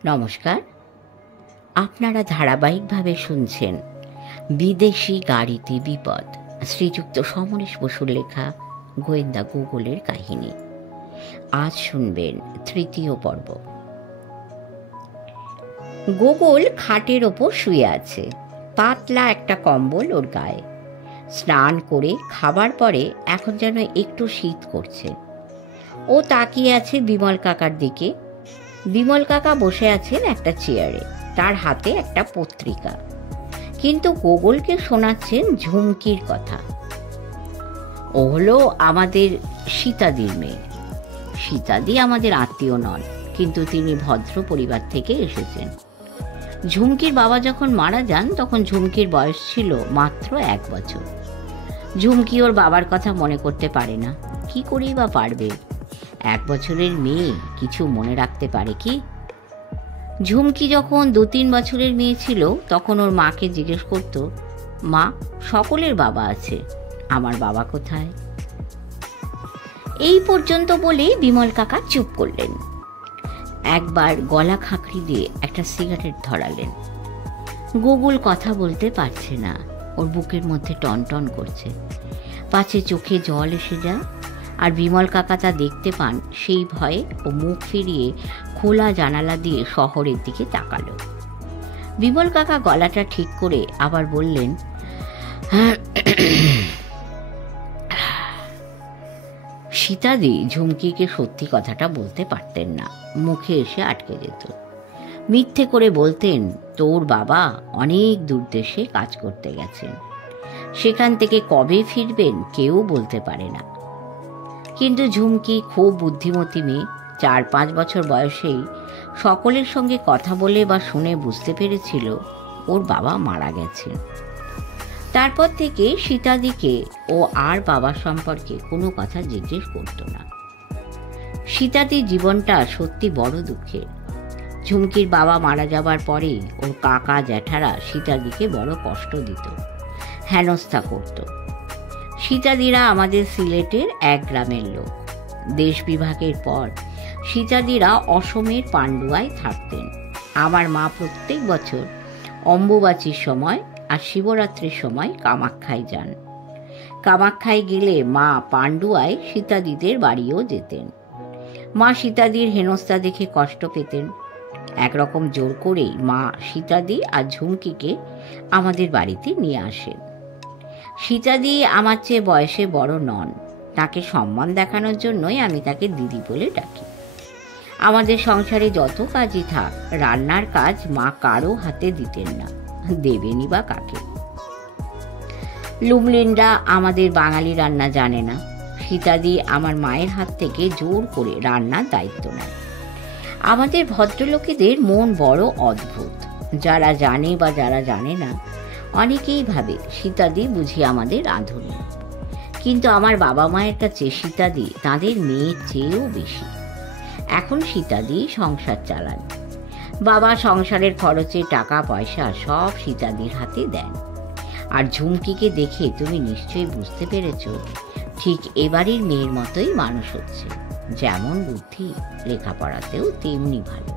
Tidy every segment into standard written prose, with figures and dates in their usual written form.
নমস্কার। আপনারা ধারাবাহিকভাবে শুনছেন বিদেশি গাড়িতে বিপদ, শ্রীযুক্ত সমরেশ বসুর লেখা গোয়েন্দা গুগলের কাহিনী। আজ শুনবেন তৃতীয় পর্ব। গুগল খাটের ওপর শুয়ে আছে, পাতলা একটা কম্বল ওর গায়ে। স্নান করে খাবার পরে এখন যেন একটু শীত করছে। ও তাকিয়ে আছে বিমল কাকার দিকে। বিমল কাকা বসে আছেন একটা চেয়ারে, তার হাতে একটা পত্রিকা, কিন্তু গুগলকে শোনাচ্ছেন ঝুমকির কথা। ও হলো আমাদের সীতাদির মেয়ে। সীতাদি আমাদের আত্মীয় নন, কিন্তু তিনি ভদ্র পরিবার থেকে এসেছেন। ঝুমকির বাবা যখন মারা যান তখন ঝুমকির বয়স ছিল মাত্র 1 বছর। ঝুমকি ওর বাবার কথা মনে করতে পারে না, কি করেই বা পারবে? 1 বছরের মেয়ে কিছু মনে রাখতে পারে কি? ঝুমকি যখন 2-3 বছরের মেয়ে ছিল তখন ওর মাকে জিজ্ঞেস করত, মা, সকলের বাবা আছে, আমার বাবা কোথায়? এই পর্যন্ত বলে বিমল কাকা চুপ করলেন। একবার গলা খাঁকড়ি দিয়ে একটা সিগারেট ধরালেন। গুগল কথা বলতে পারছে না, ওর বুকের মধ্যে টনটন করছে, পাছে চোখে জল এসে যায়। আর বিমল কাকা তা দেখতে পান, সেই ভয়ে ও মুখ ফিরিয়ে খোলা জানালা দিয়ে শহরের দিকে তাকালো। বিমল কাকা গলাটা ঠিক করে আবার বললেন, সীতাদি ঝুমকিকে সত্যি কথাটা বলতে পারতেন না, মুখে এসে আটকে যেত। মিথ্যে করে বলতেন তোর বাবা অনেক দূর দেশে কাজ করতে গেছেন, সেখান থেকে কবে ফিরবেন কেউ বলতে পারে না। কিন্তু ঝুমকি খুব বুদ্ধিমতী মেয়ে। 4-5 বছর বয়সেই সকলের সঙ্গে কথা বলে বা শুনে বুঝতে পেরেছিল ওর বাবা মারা গেছেন। তারপর থেকে সীতাদিকে ও আর বাবার সম্পর্কে কোনো কথা জিজ্ঞেস করত না। সীতাদির জীবনটা সত্যি বড় দুঃখের। ঝুমকির বাবা মারা যাবার পরে ওর কাকা জ্যাঠারা সীতাদিকে বড় কষ্ট দিত, হেনস্থা করত। সীতাদিরা আমাদের সিলেটের এক গ্রামের লোক। দেশ বিভাগের পর সীতাদিরা অসমের পান্ডুয়ায় থাকতেন। আমার মা প্রত্যেক বছর অম্বুবাচীর সময় আর শিবরাত্রির সময় কামাখ্যায় যান। কামাখ্যায় গেলে মা পান্ডুয়ায় সীতাদিদের বাড়িও যেতেন। মা সীতাদির হেনস্থা দেখে কষ্ট পেতেন। একরকম জোর করেই মা সীতাদি আর ঝুমকিকে আমাদের বাড়িতে নিয়ে আসেন। সীতাদি আমার চেয়ে বয়সে বড় নন, তাকে সম্মান দেখানোর জন্যই আমি তাকে দিদি বলে ডাকি। আমাদের সংসারে যত কাজই থাক, রান্নার কাজ মা কারো হাতে দিতেন না, দেবেনি বা কাকে। লুমলিনরা আমাদের বাঙালি রান্না জানে না। সীতাদি আমার মায়ের হাত থেকে জোর করে রান্নার দায়িত্ব নেয়। আমাদের ভদ্রলোকেদের মন বড় অদ্ভুত। যারা জানে বা যারা জানে না, অনেকেই ভাবে সীতাদি বুঝি আমাদের রাঁধুনি, কিন্তু আমার বাবা মায়ের কাছে সীতাদি তাদের মেয়ের চেয়েও বেশি। এখন সীতাদি সংসার চালান। বাবা সংসারের খরচে টাকা পয়সা সব সীতাদির হাতে দেন। আর ঝুমকিকে দেখে তুমি নিশ্চয়ই বুঝতে পেরেছ, ঠিক এবারের মেয়ের মতোই মানুষ হচ্ছে। যেমন বুদ্ধি, লেখাপড়াতেও তেমনি ভালো।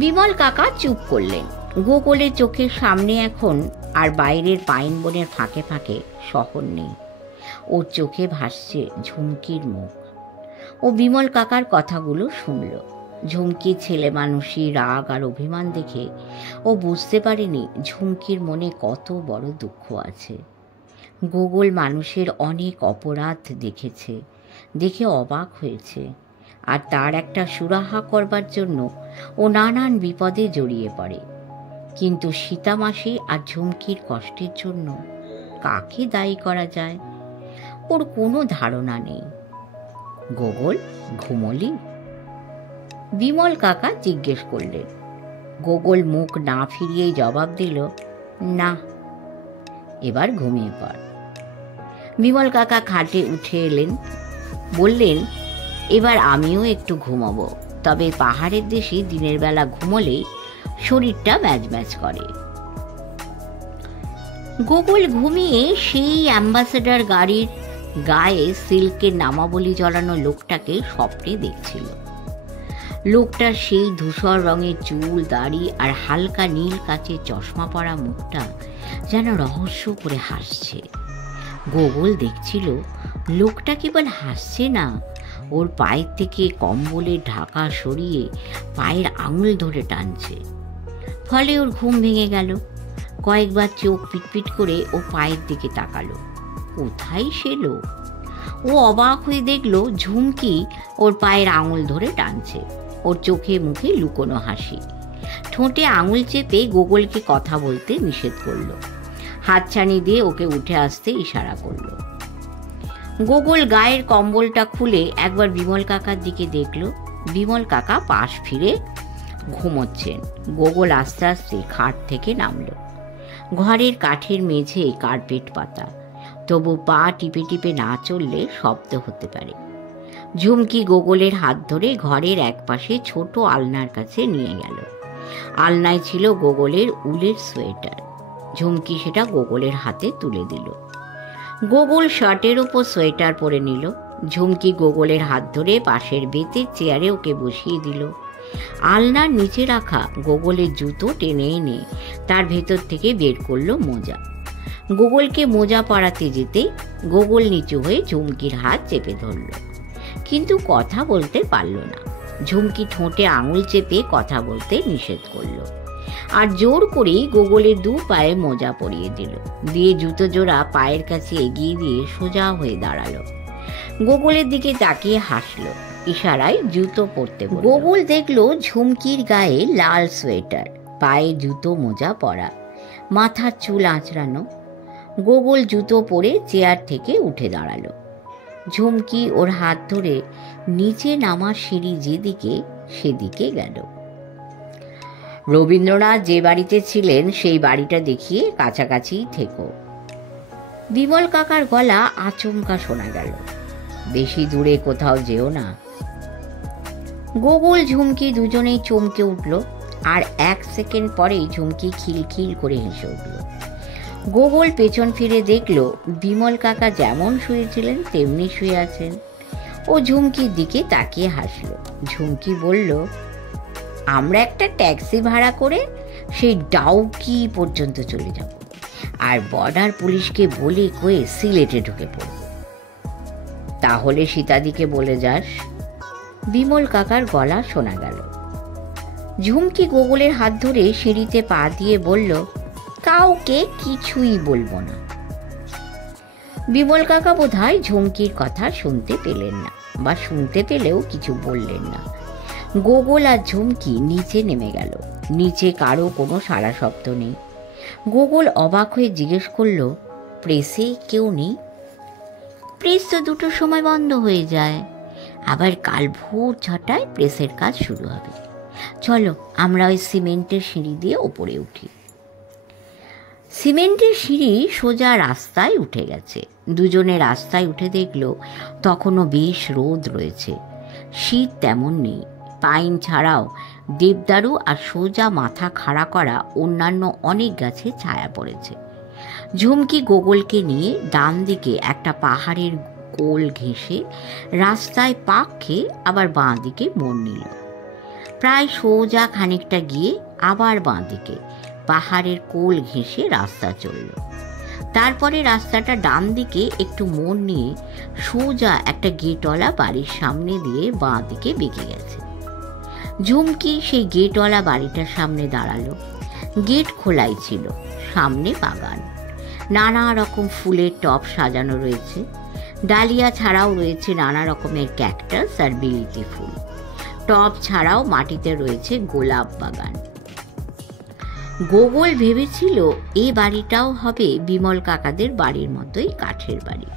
বিমল কাকা চুপ করলেন। গুগলের চোখের সামনে এখন আর বাইরের পাইন বনের ফাঁকে ফাঁকে শহর নেই। ওর চোখে ভাসছে ঝুমকির মুখ। ও বিমল কাকার কথাগুলো শুনল। ঝুমকির ছেলে মানুষই রাগ আর অভিমান দেখে ও বুঝতে পারেনি ঝুমকির মনে কত বড় দুঃখ আছে। গুগল মানুষের অনেক অপরাধ দেখেছে, দেখে অবাক হয়েছে, আর তার একটা সুরাহা করবার জন্য ও নানান বিপদে জড়িয়ে পড়ে। কিন্তু সীতা মাসি আর ঝুমকির কষ্টের জন্য কাকে দায়ী করা যায় ওর কোনো ধারণা নেই। গুগল, ঘুমলি? বিমল কাকা জিজ্ঞেস করলেন। গুগল মুখ না ফিরিয়েই জবাব দিল, না, এবার ঘুমিয়ে পড়। বিমল কাকা খাটে উঠে এলেন, বললেন, এবার আমিও একটু ঘুমাবো, তবে পাহাড়ের দেশে দিনের বেলা ঘুমোলেই শরীরটা ম্যাজম্যাজ করে। গুগল ঘুমিয়ে সেই অ্যাম্বাসেডর গাড়ির গায়ে সিল্কের নামাবলী জড়ানো লোকটাকে স্বপ্নে দেখছিল। লোকটার সেই ধূসর রঙের চুল, দাড়ি আর হালকা নীল কাচের চশমা পরা মুখটা যেন রহস্য করে হাসছে। গোগল দেখছিল লোকটা কেবল হাসছে না, ওর পায়ের থেকে কম্বলের ঢাকা সরিয়ে পায়ের আঙুল ধরে টানছে। ফলে ওর ঘুম ভেঙে গেল। কয়েকবার চোখ পিটপিট করে ও পায়ের দিকে তাকালো। কোথায় সে লোক? ও অবাক হয়ে দেখল ঝুমকি ওর পায়ের আঙুল ধরে টানছে। ওর চোখে মুখে লুকোনো হাসি। ঠোঁটে আঙুল চেপে গোগলকে কথা বলতে নিষেধ করলো। হাতছানি দিয়ে ওকে উঠে আসতে ইশারা করলো। গোগল গায়ের কম্বলটা খুলে একবার বিমল কাকার দিকে দেখল। বিমল কাকা পাশ ফিরে ঘুমোচ্ছেন। গোগল আস্তে আস্তে খাট থেকে নামলো। ঘরের কাঠের মেঝে কার্পেট পাতা, তবু পা টিপে টিপে না চললে শব্দ হতে পারে। ঝুমকি গোগলের হাত ধরে ঘরের একপাশে ছোট আলনার কাছে নিয়ে গেল। আলনায় ছিল গোগলের উলের সোয়েটার। ঝুমকি সেটা গোগলের হাতে তুলে দিল। গোগল শার্টের ওপর সোয়েটার পরে নিল। ঝুমকি গোগলের হাত ধরে পাশের বেতের চেয়ারে ওকে বসিয়ে দিল। আলনার নিচে রাখা গোগলের জুতো টেনে এনে তার ভেতর থেকে বের করলো মোজা। গোগলকে মোজা পরাতে যেতেই গোগল নিচু হয়ে ঝুমকির হাত চেপে ধরল, কিন্তু কথা বলতে পারল না। ঝুমকি ঠোঁটে আঙুল চেপে কথা বলতে নিষেধ করলো, আর জোর করেই গোগলের দু পায়ে মোজা পরিয়ে দিল। দিয়ে জুতো জোড়া পায়ের কাছে এগিয়ে দিয়ে সোজা হয়ে দাঁড়ালো। গোগলের দিকে তাকিয়ে হাসলো, ইশারায় জুতো পরতে বলল। গোগল দেখলো ঝুমকির গায়ে লাল সোয়েটার, পায়ে জুতো মোজা পরা, মাথার চুল আঁচড়ানো। গোগল জুতো পরে চেয়ার থেকে উঠে দাঁড়ালো। ঝুমকি ওর হাত ধরে নিচে নামার সিঁড়ি যেদিকে সেদিকে গেল। রবীন্দ্রনাথ যে বাড়িতে ছিলেন সেই বাড়িটা দেখিয়ে কাছাকাছি থেকো। বিমল কাকার গলা আচমকা শোনা গেল, বেশি দূরে কোথাও যেও না। গোগল ঝুমকি দুজনেই চমকে উঠল, আর 1 সেকেন্ড পরেই ঝুমকি খিলখিল করে হেসে উঠল। গোগল পেছন ফিরে দেখল বিমল কাকা যেমন শুয়েছিলেন তেমনি শুয়ে আছেন। ও ঝুমকির দিকে তাকিয়ে হাসল। ঝুমকি বলল, আমরা একটা ট্যাক্সি ভাড়া করে সেই ডাউকি পর্যন্ত চলে যাব, আর বর্ডার পুলিশকে বলে কয়ে সিলেটে ঢুকে পড়ব। তাহলে সীতাদিকে বলে যাস। বিমল কাকার গলা শোনা গেল। ঝুমকি গোগলের হাত ধরে সিঁড়িতে পা দিয়ে বলল, কাউকে কিছুই বলবো না। বিমল কাকা বোধহয় ঝুমকির কথা শুনতে পেলেন না, বা শুনতে পেলেও কিছু বললেন না। গোগল আর ঝুমকি নিচে নেমে গেল। নিচে কারো কোনো সাড়া শব্দ নেই। গোগল অবাক হয়ে জিজ্ঞেস করলো, প্রেসে কেউ নেই? প্রেস তো 2টোর সময় বন্ধ হয়ে যায়, আবার কাল ভোর 6টায় প্রেসের কাজ শুরু হবে। চলো আমরা ওই সিমেন্টের সিঁড়ি দিয়ে ওপরে উঠি। সিমেন্টের সিঁড়ি সোজা রাস্তায় উঠে গেছে। দুজনে রাস্তায় উঠে দেখল তখনও বেশ রোদ রয়েছে, শীত তেমন নেই। পাইন ছাড়াও দেবদারু আর সোজা মাথা খাড়া করা অন্যান্য অনেক গাছে ছায়া পড়েছে। ঝুমকি গোগলকে নিয়ে ডান দিকে একটা পাহাড়ের কোল ঘেঁষে রাস্তায় পাক খেয়ে আবার বাঁ দিকে মোড় নিল। প্রায় সোজা খানিকটা গিয়ে আবার বাঁ দিকে পাহাড়ের কোল ঘেঁষে রাস্তা চলল। তারপরে রাস্তাটা ডান দিকে একটু মোড় নিয়ে সোজা একটা গেটওয়ালা বাড়ির সামনে দিয়ে বাঁ দিকে বেঁকে গেছে। ঝুমকি সেই গেটওয়ালা বাড়িটার সামনে দাঁড়ালো। গেট খোলাই ছিল। সামনে বাগান, নানা রকম ফুলের টব সাজানো রয়েছে। ডালিয়া ছাড়াও রয়েছে নানা রকমের ক্যাকটাস আর বিলিতি ফুল। টব ছাড়াও মাটিতে রয়েছে গোলাপ বাগান। গোগল ভেবেছিল এই বাড়িটাও হবে বিমল কাকাদের বাড়ির মতোই কাঠের বাড়ি,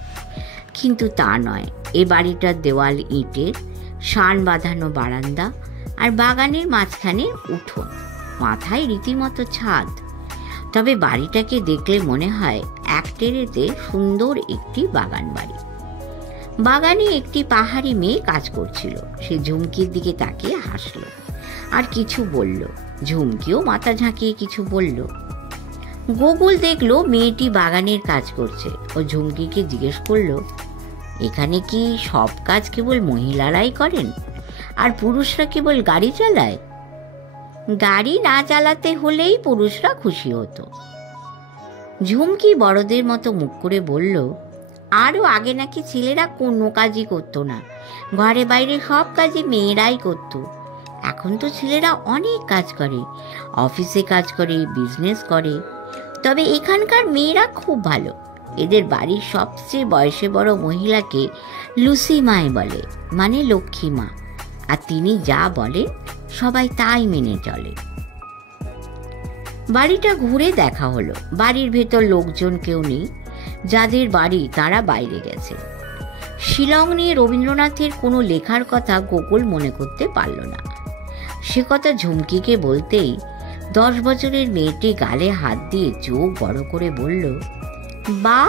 কিন্তু তা নয়। এ বাড়িটার দেওয়াল ইটের, শান বাঁধানো বারান্দা, আর বাগানের মাঝখানে উঠোন, মাথায় রীতিমতো ছাদ। তবে বাড়িটাকে দেখলে মনে হয় এক টেরেতে সুন্দর একটি বাগান বাড়ি। বাগানে একটি পাহাড়ি মেয়ে কাজ করছিল। সে ঝুমকির দিকে তাকিয়ে হাসলো আর কিছু বলল। ঝুমকিও মাথা ঝাঁকিয়ে কিছু বলল। গোগল দেখলো মেয়েটি বাগানের কাজ করছে। ও ঝুমকিকে জিজ্ঞেস করলো, এখানে কি সব কাজ কেবল মহিলারাই করেন? আর পুরুষরা কেবল গাড়ি চালায়? গাড়ি না চালাতে হলেই পুরুষরা খুশি হতো। ঝুমকি বড়দের মতো মুখ করে বলল, আরও আগে নাকি ছেলেরা কোনো কাজই করতো না, ঘরে বাইরে সব কাজই মেয়েরাই করতো। এখন তো ছেলেরা অনেক কাজ করে, অফিসে কাজ করে, বিজনেস করে। তবে এখানকার মেয়েরা খুব ভালো। এদের বাড়ির সবচেয়ে বয়সে বড় মহিলাকে লুসি মায় বলে, মানে লক্ষ্মী মা। আর তিনি যা বলেন সবাই তাই মেনে চলে। বাড়িটা ঘুরে দেখা হলো। বাড়ির ভেতর লোকজন কেউ নেই, যাদের বাড়ি তারা বাইরে গেছে। শিলং নিয়ে রবীন্দ্রনাথের কোনো লেখার কথা গোকুল মনে করতে পারল না। সে কথা ঝুমকিকে বলতেই 10 বছরের মেয়েটি গালে হাত দিয়ে চোখ বড় করে বলল, বা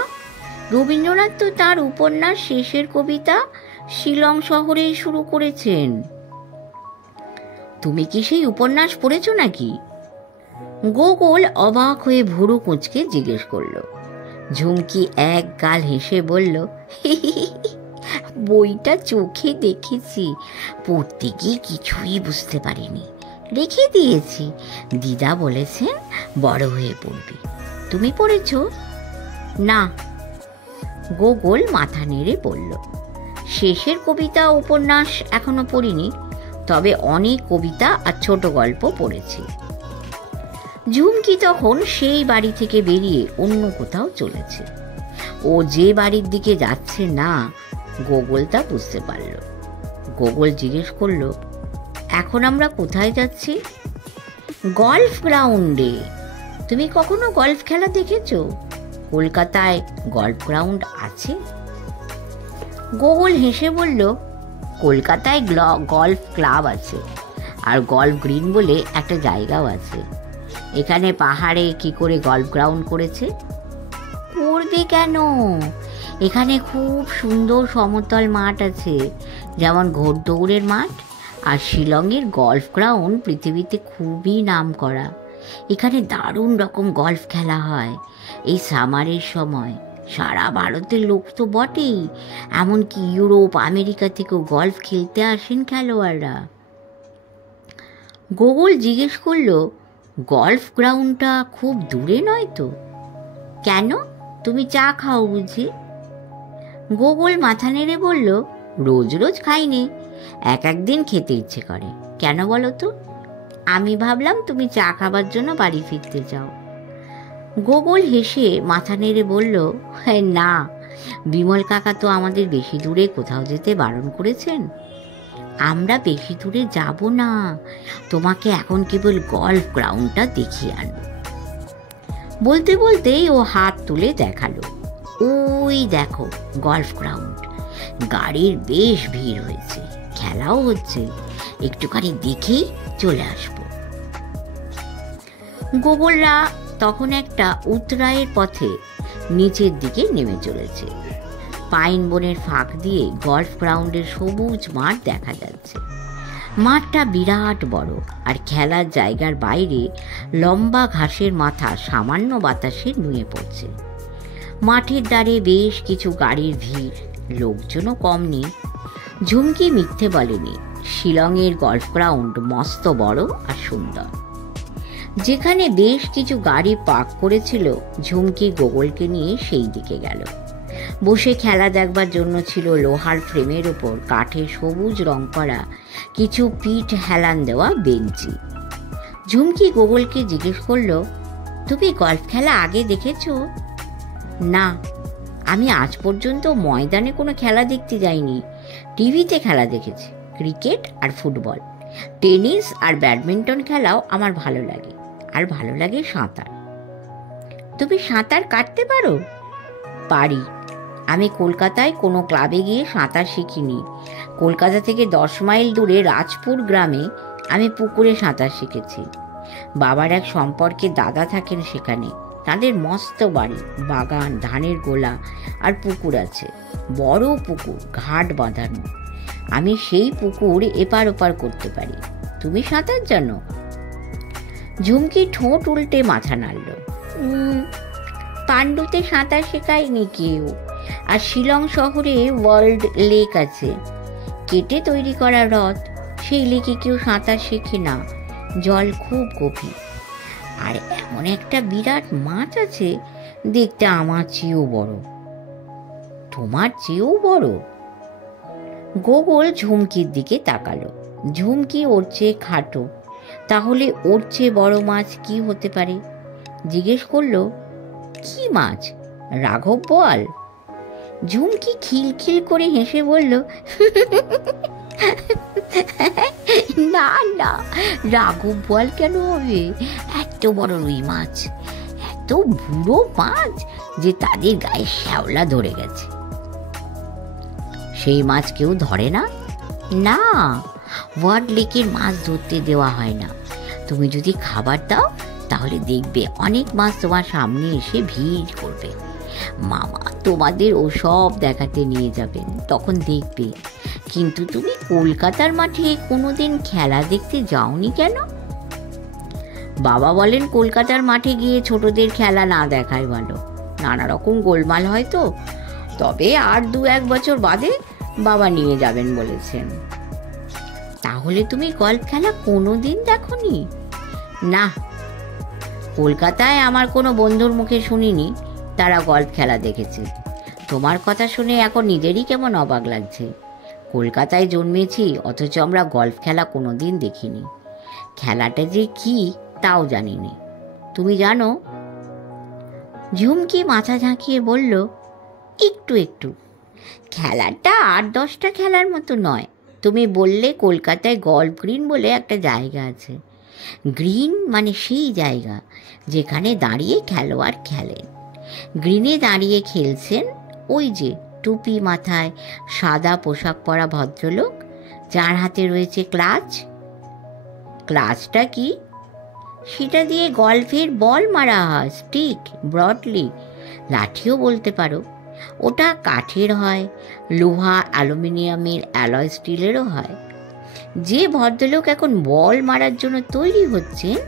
রবীন্দ্রনাথ তো তার উপন্যাস শেষের কবিতা শিলং শহরেই শুরু করেছেন। তুমি কি সেই উপন্যাস পড়েছ নাকি? গোকুল অবাক হয়ে ভুরু কুঁচকে জিজ্ঞেস করল। ঝুমকি এক গাল হেসে বলল, বইটা চোখে দেখেছি, পড়তে গিয়ে কিছুই বুঝতে পারিনি, রেখে দিয়েছি। দিদা বলেছেন বড় হয়ে পড়বি। তুমি পড়েছ? না। গোকুল মাথা নেড়ে বলল, শেষের কবিতা উপন্যাস এখনো পড়িনি, তবে অনেক কবিতা আর ছোট গল্প পড়েছি। ঝুমকি তখন সেই বাড়ি থেকে বেরিয়ে অন্য কোথাও চলেছে। ও যে বাড়ির দিকে যাচ্ছে না, গোকুল তা বুঝতে পারল। গোকুল জিজ্ঞেস করল, এখন আমরা কোথায় যাচ্ছি? গল্ফ গ্রাউন্ডে। তুমি কখনো গল্ফ খেলা দেখেছো? কলকাতায় গল্ফ গ্রাউন্ড আছে? গোকুল হেসে বলল, কলকাতায় গল্ফ ক্লাব আছে, আর গল্ফ গ্রিন বলে একটা জায়গাও আছে। এখানে পাহাড়ে কি করে গল্ফ গ্রাউন্ড করেছে? করবে কেন? এখানে খুব সুন্দর সমতল মাঠ আছে, যেমন ঘোড়দৌড়ের মাঠ। আর শিলংয়ের গল্ফ গ্রাউন্ড পৃথিবীতে খুবই নাম করা। এখানে দারুণ রকম গল্ফ খেলা হয় এই সামারের সময়। সারা ভারতের লোক তো বটেই, এমনকি ইউরোপ আমেরিকা থেকেও গল্ফ খেলতে আসেন খেলোয়াড়রা। গোকুল জিজ্ঞেস করল, গল্ফ গ্রাউন্ডটা খুব দূরে নয় তো? কেন, তুমি চা খাও বুঝি? গোকুল মাথা নেড়ে বলল, রোজ রোজ খাইনি, একদিন খেতে ইচ্ছে করে। কেন বলো তো? আমি ভাবলাম তুমি চা খাবার জন্য বাড়ি ফিরতে চাও। গোকুল হেসে মাথা নেড়ে বলল, না, বিমল কাকা তো আমাদের বেশি দূরে কোথাও যেতে বারণ করেছেন। আমরা বেশি দূরে যাব না, তোমাকে এখন কেবল গল্ফ গ্রাউন্ডটা দেখিয়ে আনব। বলতে বলতেই ও হাত তুলে দেখালো, ওই দেখো গল্ফ গ্রাউন্ড। গাড়ির বেশ ভিড় হয়েছে, খেলাও হচ্ছে, একটুখানি দেখেই চলে আসবো। গোকুলরা তখন একটা উতরাইয়ের পথে নিচের দিকে নেমে চলেছে। পাইন বনের ফাঁক দিয়ে গল্ফ গ্রাউন্ডের সবুজ মাঠ দেখা যাচ্ছে। মাঠটা বিরাট বড়, আর খেলার জায়গার বাইরে লম্বা ঘাসের মাথা সামান্য বাতাসে নুয়ে পড়ছে। মাঠের ধারে বেশ কিছু গাড়ির ভিড়, লোকজনও কম নেই। ঝুমকি মিথ্যে বলেনি, শিলংয়ের গল্ফ গ্রাউন্ড মস্ত বড় আর সুন্দর। যেখানে বেশ কিছু গাড়ি পার্ক করেছিল, ঝুমকি গোকুলকে নিয়ে সেই দিকে গেল। বসে খেলা দেখবার জন্য ছিল লোহার ফ্রেমের ওপর কাঠে সবুজ রং করা কিছু পিঠ হেলান দেওয়া বেঞ্চি। ঝুমকি গোকুলকে জিজ্ঞেস করল, তুমি গল্ফ খেলা আগে দেখেছ? না, আমি আজ পর্যন্ত ময়দানে কোনো খেলা দেখতে যাইনি। টিভিতে খেলা দেখেছি, ক্রিকেট আর ফুটবল, টেনিস আর ব্যাডমিন্টন খেলাও আমার ভালো লাগে। আর ভালো লাগে সাঁতার। তুমি সাঁতার কাটতে পারো? পারি। আমি কলকাতায় কোনো ক্লাবে গিয়ে সাঁতার শিখিনি। কলকাতা থেকে 10 মাইল দূরে রাজপুর গ্রামে আমি পুকুরে সাঁতার শিখেছি। বাবার এক সম্পর্কে দাদা থাকেন সেখানে। তাদের মস্ত বাড়ি, বাগান, ধানের গোলা আর পুকুর আছে, বড় পুকুর, ঘাট বাঁধানো। আমি সেই পুকুর এপার ওপার করতে পারি। তুমি সাঁতার জানো? ঝুমকি ঠোঁট উল্টে মাথা নাড়ল। পাণ্ডুতে সাঁতার শেখায়নি কেউ। আর শিলং শহরে ওয়ার্ল্ড লেক আছে, কেটে তৈরি করা হ্রদ, সেই লেকে কেউ সাঁতার শেখে না, জল খুব গভীর। আর এমন একটা বিরাট মাছ আছে, দেখতে আমার চেয়েও বড়। তোমার চেয়েও বড়? গোগল ঝুমকির দিকে তাকালো। ঝুমকি ওর চেয়ে খাটো, তাহলে ওর চেয়ে বড় মাছ কি হতে পারে? জিজ্ঞেস করলো, কি মাছ? রাঘব বোয়াল? ঝুমকি খিলখিল করে হেসে বলল, না না, রাঘব বোয়াল কেন হবে? এত বড় রুই মাছ, এত বুড়ো মাছ যে তাদের গায়ে শ্যাওলা ধরে গেছে। সেই মাছ কেউ ধরে না? না, ওয়ার্ড লেকের মাছ ধরতে দেওয়া হয় না। তুমি যদি খাবার দাও তাহলে দেখবে অনেক মাছ তোমার সামনে এসে ভিড় করবে। মামা তোমাদের ওসব দেখাতে নিয়ে যাবেন, তখন দেখবে। কিন্তু তুমি কলকাতার মাঠে কোনোদিন খেলা দেখতে যাওনি কেন? বাবা বলেন কলকাতার মাঠে গিয়ে ছোটদের খেলা না দেখাই ভালো, নানা রকম গোলমাল হয় তো। তবে আর 2-1 বছর বাদে বাবা নিয়ে যাবেন বলেছেন। তাহলে তুমি গল্ফ খেলা কোনোদিন দেখোনি? না, কলকাতায় আমার কোনো বন্ধুর মুখে শুনিনি তারা গল্ফ খেলা দেখেছে। তোমার কথা শুনে এখন নিজেরই কেমন অবাক লাগছে। কলকাতায় জন্মেছি, অথচ আমরা গল্ফ খেলা কোনোদিন দেখিনি। খেলাটা যে কি তাও জানিনি। তুমি জানো? ঝুমকি মাথা ঝাঁকিয়ে বলল, একটু একটু। খেলাটা 8-10টা খেলার মতো নয়। তুমি বললে কলকাতায় গল্ফ গ্রিন বলে একটা জায়গা আছে। গ্রিন মানে সেই জায়গা যেখানে দাঁড়িয়ে খেলোয়াড় খেলেন। গ্রিনে দাঁড়িয়ে খেলছেন ওই যে টুপি মাথায়, সাদা পোশাক পরা ভদ্রলোক, যার হাতে রয়েছে ক্লাচ। ক্লাচটা কি? সেটা দিয়ে গল্ফের বল মারা হয়, স্টিক, ব্রডলি, লাঠিও বলতে পারো। ওটা কাঠের হয়, লোহা, অ্যালুমিনিয়ামের, অ্যালয় স্টিলেরও হয়। যে ভদ্রলোক এখন বল মারার জন্য তৈরি হচ্ছেন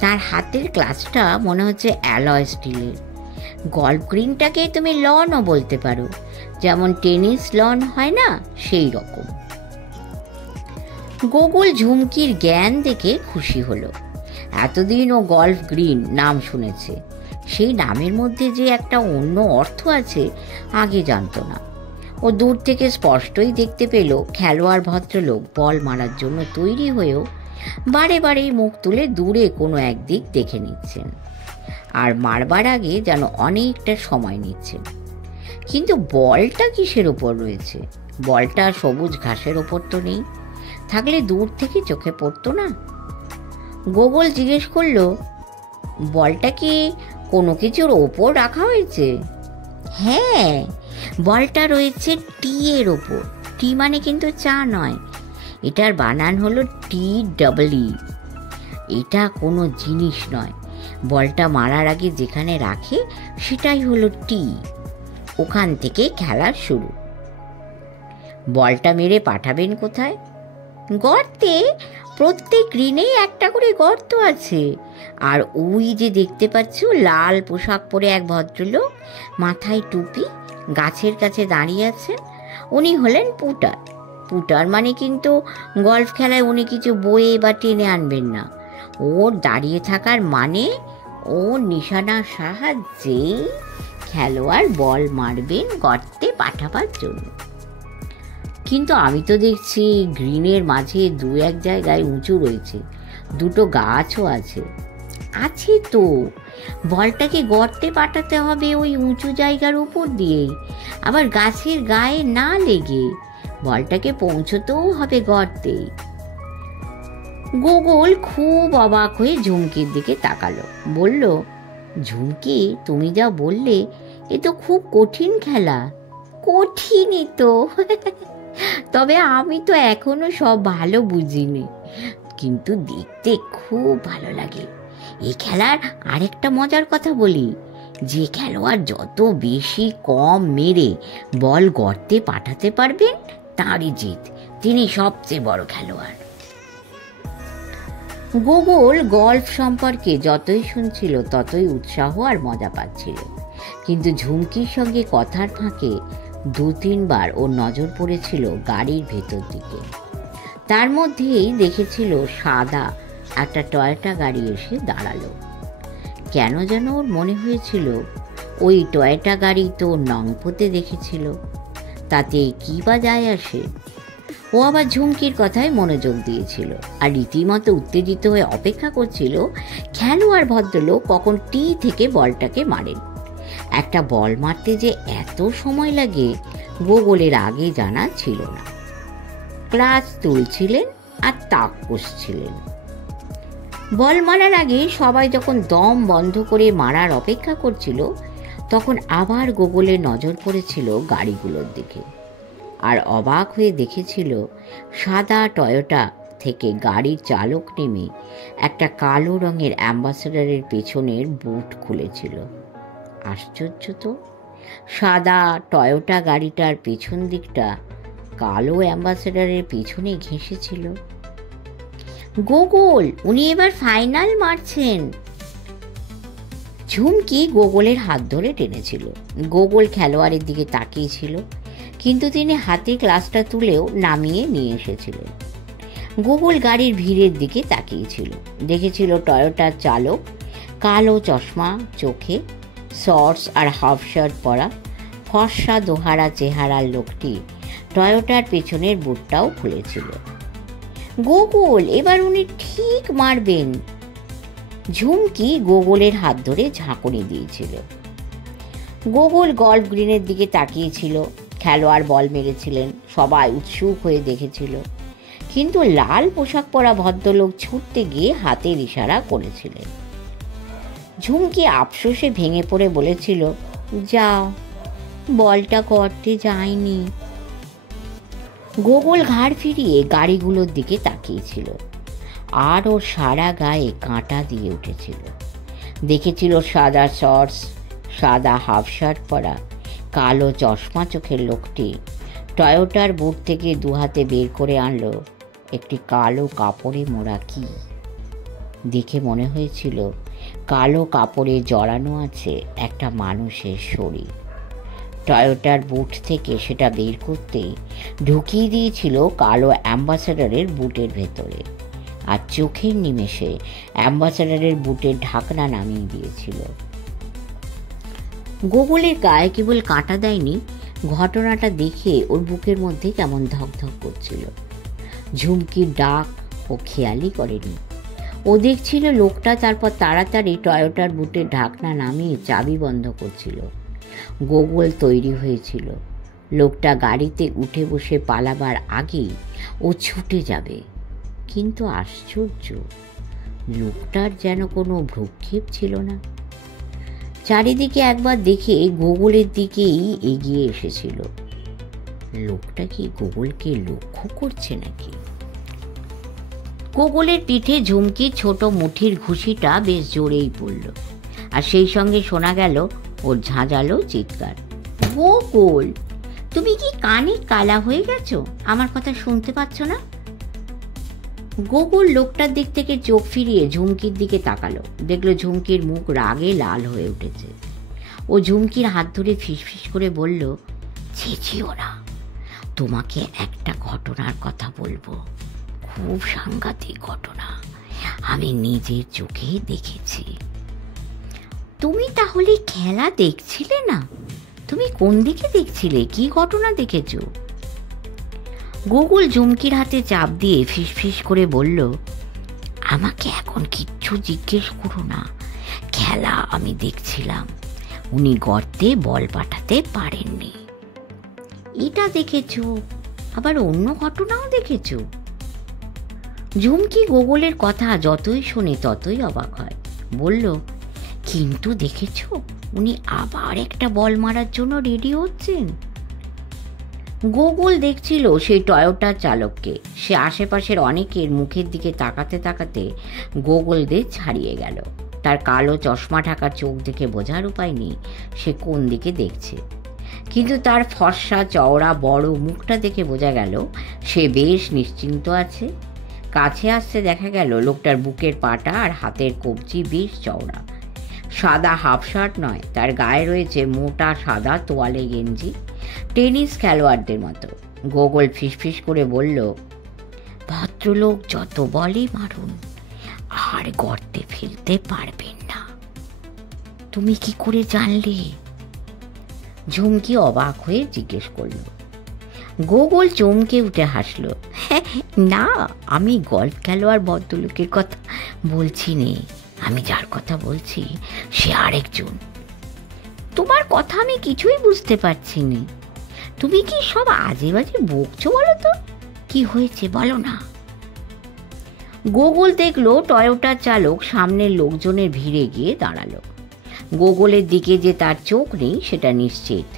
তার হাতের ক্লাচটা মনে হচ্ছে অ্যালয় স্টিলের। গল্ফ গ্রিনটাকে তুমি লনও বলতে পারো, যেমন টেনিস লন হয় না, সেই রকম। গোগল ঝুমকির জ্ঞান দেখে খুশি হলো। এতদিন ও গল্ফ গ্রিন নাম শুনেছে, সেই নামের মধ্যে যে একটা অন্য অর্থ আছে আগে জানতো না। ও দূর থেকে স্পষ্টই দেখতে পেল খেলোয়াড় ভদ্রলোক বল মারার জন্য তৈরি হয়েও বারে বারেই মুখ তুলে দূরে কোনো একদিক দেখে নিচ্ছেন, আর মারবার আগে যেন অনেকটা সময় নিচ্ছেন। কিন্তু বলটা কিসের ওপর রয়েছে? বলটা সবুজ ঘাসের ওপর তো নেই, থাকলে দূর থেকে চোখে পড়তো না। গোগল জিজ্ঞেস করলো, বলটা কি কোনো কিছুর ওপর রাখা হয়েছে? হ্যাঁ, বলটা রয়েছে টি এর ওপর। টি মানে কিন্তু চা নয়, এটার বানান হলো TEE। এটা কোনো জিনিস নয়, বলটা মারার আগে যেখানে রাখে সেটাই হলো টি। ওখান থেকে খেলা শুরু। বলটা মেরে পাঠাবেন কোথায়? গর্তে। প্রত্যেক গ্রিনেই একটা করে গর্ত আছে। আর ওই যে দেখতে পাচ্ছ লাল পোশাক পরে এক ভদ্রলোক, মাথায় টুপি, গাছের কাছে দাঁড়িয়ে আছেন, উনি হলেন পুটার। পুটার মানে কিন্তু গল্ফ খেলায় উনি কিছু বয়ে বা টেনে আনবেন না। ওর দাঁড়িয়ে থাকার মানে ওর নিশানার সাহায্যে খেলোয়াড় বল মারবেন গর্তে পাঠাবার জন্য। কিন্তু আমি তো দেখছি গ্রিনের মাঝে 2-1 জায়গায় উঁচু রয়েছে, 2টো গাছও আছে। আছে তো, বলটাকে গর্তে পাঠাতে হবে ওই উঁচু জায়গার উপর দিয়েই, আবার গাছের গায়ে না লেগে। বলটাকে পৌঁছতেও হবে গর্তে। গোগল খুব অবাক হয়ে ঝুমকির দিকে তাকালো, বলল, ঝুমকি, তুমি যা বললে এ তো খুব কঠিন খেলা। কঠিনই তো, তবে আমি তো এখনো সব ভালো বুঝিনি, কিন্তু দেখতে খুব ভালো লাগে। এই খেলার আরেকটা মজার কথা বলি, যে খেলোয়াড় যত বেশি কম মেরে বল গর্তে পাঠাতে পারবেন তারই জিত, তিনি সবচেয়ে বড় খেলোয়াড়। গোগল গল্ফ সম্পর্কে যতই শুনছিল ততই উৎসাহ আর মজা পাচ্ছিল। কিন্তু ঝুমকির সঙ্গে কথার ফাঁকে 2-3 বার ওর নজর পড়েছিল গাড়ির ভেতর দিকে। তার মধ্যেই দেখেছিল সাদা একটা টয়োটা গাড়ি এসে দাঁড়ালো। কেন যেন ওর মনে হয়েছিল ওই টয়োটা গাড়ি তো নংপোতে দেখেছিল, তাতে কি বা যায় আসে। ও আবার ঝুমকির কথায় মনোযোগ দিয়েছিল আর রীতিমতো উত্তেজিত হয়ে অপেক্ষা করছিল খেলোয়াড় ভদ্রলোক কখন টি থেকে বলটাকে মারেন। একটা বল মারতে যে এত সময় লাগে গোগলের আগে জানা ছিল না। ক্লাচ তুলছিলেন আর তাক কষছিলেন। বল মারার আগে সবাই যখন দম বন্ধ করে মারার অপেক্ষা করছিল, তখন আবার গোগলের নজর পড়েছিল গাড়িগুলোর দিকে। আর অবাক হয়ে দেখেছিল সাদা টয়োটা থেকে গাড়ির চালক নেমে একটা কালো রঙের অ্যাম্বাসেডারের পেছনের বুট খুলেছিল। আশ্চর্য তো, সাদা টয়োটা গাড়িটার পেছন দিকটা কালো অ্যাম্বাসেডারের পেছনে ঘেঁষেছিল। গোগল, উনি এবার ফাইনাল মারছেন। ঝুমকি গোগলের হাত ধরে টেনেছিল। গোগল খেলোয়াড়ের দিকে তাকিয়েছিল, কিন্তু তিনি হাতে গ্লাসটা তুলেও নামিয়ে নিয়ে এসেছিলেন। গোগল গাড়ির ভিড়ের দিকে তাকিয়েছিল, দেখেছিল টয়োটার চালক, কালো চশমা চোখে, শর্টস আর হাফ শার্ট পরা, ফর্সা দোহারা চেহারার লোকটি টয়োটার পেছনের বুটটাও খুলেছিল। গোগল, এবার উনি ঠিক মারবেন। ঝুমকি গোগলের হাত ধরে ঝাঁকুনি দিয়েছিল। গোগল গল্ফ গ্রিনের দিকে তাকিয়েছিল। খেলোয়াড় বল মেরেছিলেন, সবাই উৎসুক হয়ে দেখেছিল, কিন্তু লাল পোশাক পরা ভদ্রলোক ছুটতে গিয়ে হাতের ইশারা করেছিলেন। ঝুমকি আফসোসে ভেঙে পড়ে বলেছিল, যাও, বলটা করতে যায়নি। গোগল ঘাড় ফিরিয়ে গাড়িগুলোর দিকে তাকিয়েছিল, আর ওর সারা গায়ে কাঁটা দিয়ে উঠেছিল। দেখেছিল সাদা শর্টস, সাদা হাফ শার্ট পরা, কালো চশমা চোখের লোকটি টয়োটার বুট থেকে দুহাতে বের করে আনলো একটি কালো কাপড়ে মোড়া কি। দেখে মনে হয়েছিল কালো কাপড়ে জড়ানো আছে একটা মানুষের শরীর। টয়োটার বুট থেকে সেটা বের করতেই ঢুকিয়ে দিয়েছিল কালো অ্যাম্বাসেডারের বুটের ভেতরে, আর চোখের নিমেষে অ্যাম্বাসেডারের বুটের ঢাকনা নামিয়ে দিয়েছিল। গোগলের গায়ে কেবল কাঁটা দেয়নি, ঘটনাটা দেখে ওর বুকের মধ্যে কেমন ধকধক করছিল। ঝুমকির ডাক ও খেয়ালই করেনি। ও দেখছিল লোকটা তারপর তাড়াতাড়ি টয়োটার বুটের ঢাকনা নামিয়ে চাবি বন্ধ করছিল। গোগল তৈরি হয়েছিল, লোকটা গাড়িতে উঠে বসে পালাবার আগেই ও ছুটে যাবে। কিন্তু আশ্চর্য, লোকটার যেন কোনো ভ্রুক্ষেপ ছিল না। চারিদিকে একবার দেখে গোগলের দিকেই এগিয়ে এসেছিল। লোকটা কি গোগলকে লক্ষ্য করছে নাকি? গোগলের পিঠে ঝুমকির ছোট মুঠির ঘুষিটা বেশ জোরেই পড়ল, আর সেই সঙ্গে শোনা গেল ওর ঝাঁঝালো চিৎকার, গোগল, তুমি কি কানে কালা হয়ে গেছো? আমার কথা শুনতে পাচ্ছ না? গোগল লোকটার দিক থেকে চোখ ফিরিয়ে ঝুমকির দিকে তাকালো, দেখলো ঝুমকির মুখ রাগে লাল হয়ে উঠেছে। ও ঝুমকির হাত ধরে ফিসফিস করে বলল, চেঁচিও না, তোমাকে একটা ঘটনার কথা বলবো, খুব সাংঘাতিক ঘটনা, আমি নিজের চোখে দেখেছি। তুমি তাহলে খেলা দেখছিলে না? তুমি কোন দিকে দেখছিলে? কি ঘটনা দেখেছো? গোগল ঝুমকির হাতে চাপ দিয়ে ফিসফিস করে বলল, আমাকে এখন কিচ্ছু জিজ্ঞেস করো না, খেলা আমি দেখছিলাম, উনি গর্তে বল পাঠাতে পারেননি। এটা দেখেছো? আবার অন্য ঘটনাও দেখেছো? ঝুমকি গোগলের কথা যতই শোনে ততই অবাক হয়। বলল, কিন্তু দেখেছো, উনি আবার একটা বল মারার জন্য রেডি হচ্ছেন। গোগল দেখছিল সেই টয়োটার চালককে। সে আশেপাশের অনেকের মুখের দিকে তাকাতে তাকাতে গোগলদের ছাড়িয়ে গেল। তার কালো চশমা ঢাকা চোখ দেখে বোঝার উপায় নেই সে কোন দিকে দেখছে, কিন্তু তার ফর্সা চওড়া বড় মুখটা দেখে বোঝা গেল সে বেশ নিশ্চিন্ত আছে। কাছে আসতে দেখা গেল লোকটার বুকের পাটা আর হাতের কবজি বেশ চওড়া। সাদা হাফ শার্ট নয়, তার গায়ে রয়েছে মোটা সাদা তোয়ালে গেঞ্জি, টেনিস খেলোয়াড়দের মতো। গোগল ফিসফিস করে বলল, ভদ্রলোক যত বলে মারুন, আর গর্তে ফেলতে পারবেন না। তুমি কি করে জানলে? ঝুমকি অবাক হয়ে জিজ্ঞেস করল। গোগল চমকে উঠে হাসলো। না, আমি গল্ফ খেলোয়াড় ভদ্রলোকের কথা বলছি নে। আমি যার কথা বলছি সে আরেকজন। তোমার কথা আমি কিছুই বুঝতে পারছি না। তুমি কি সব আজে বাজে বকছো? বলো তো, কি হয়েছে বলো না। গোগল দেখলো টয়োটার চালক সামনের লোকজনের ভিড়ে গিয়ে দাঁড়ালো। গোগলের দিকে যে তার চোখ নেই সেটা নিশ্চিত।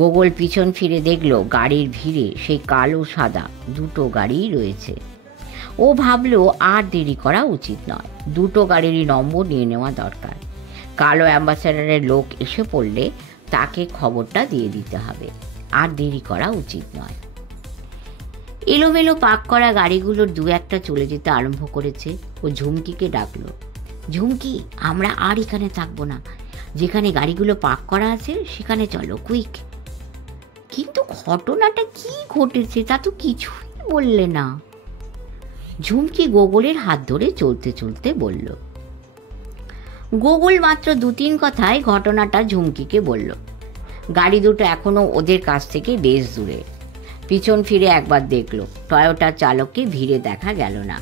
গোগল পিছন ফিরে দেখলো গাড়ির ভিড়ে সেই কালো সাদা দুটো গাড়িই রয়েছে। ও ভাবলো আর দেরি করা উচিত নয়, দুটো গাড়িরই নম্বর নিয়ে নেওয়া দরকার। কালো অ্যাম্বাসেডারের লোক এসে পড়লে তাকে খবরটা দিয়ে দিতে হবে, আর দেরি করা উচিত নয়। এলোমেলো পাক করা গাড়িগুলোর দু একটা চলে যেতে আরম্ভ করেছে। ও ঝুমকিকে ডাকলো। ঝুমকি, আমরা আর এখানে থাকবো না, যেখানে গাড়িগুলো পাক করা আছে সেখানে চলো, কুইক। কিন্তু ঘটনাটা কি ঘটেছে তা তো কিছুই বললে না। ঝুমকি গোগলের হাত ধরে চলতে চলতে বলল। গোগল মাত্র 2-3 কথায় ঘটনাটা ঝুমকিকে বলল। গাড়ি দুটো এখনো ওদের কাছ থেকে বেশ দূরে। পিছন ফিরে একবার দেখলো, টয়োটার চালককে ভিড়ে দেখা গেল না।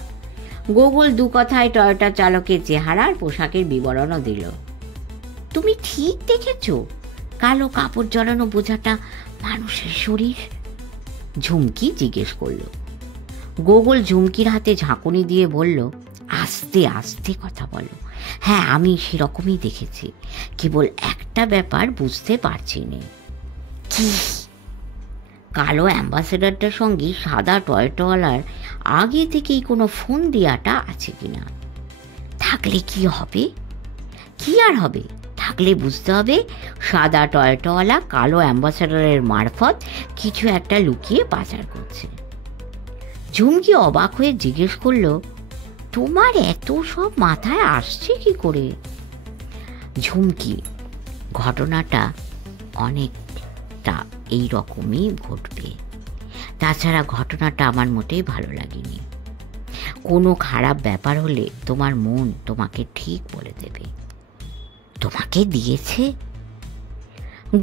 গোগল 2 কথায় টয়োটার চালকের চেহারা আর পোশাকের বিবরণও দিল। তুমি ঠিক দেখেছো? কালো কাপড় জড়ানো বোঝাটা মানুষের শরীর? ঝুমকি জিজ্ঞেস করল। গোগল ঝুমকির হাতে ঝাঁকুনি দিয়ে বলল, আস্তে আস্তে কথা বলো। হ্যাঁ, আমি সেরকমই দেখেছি, কেবল একটা ব্যাপার বুঝতে পারছি না। কি? কালো অ্যাম্বাসেডারটার সঙ্গে সাদা টয়োটাওয়ালার আগে থেকেই কোনো ফোন দেওয়াটা আছে কিনা? থাকলে কি হবে? কি আর হবে, থাকলে বুঝতে হবে সাদা টয়োটাওয়ালা কালো অ্যাম্বাসেডারের মারফত কিছু একটা লুকিয়ে পাচার করছে। ঝুমকি অবাক হয়ে জিজ্ঞেস করলো, তোমার এত সব মাথায় আসছে কি করে? ঝুমকি, ঘটনাটা অনেকটা এই রকমই ঘটবে। তাছাড়া ঘটনাটা আমার মোটেই ভালো লাগেনি। কোনো খারাপ ব্যাপার হলে তোমার মন তোমাকে ঠিক বলে দেবে। তোমাকে দিয়েছে?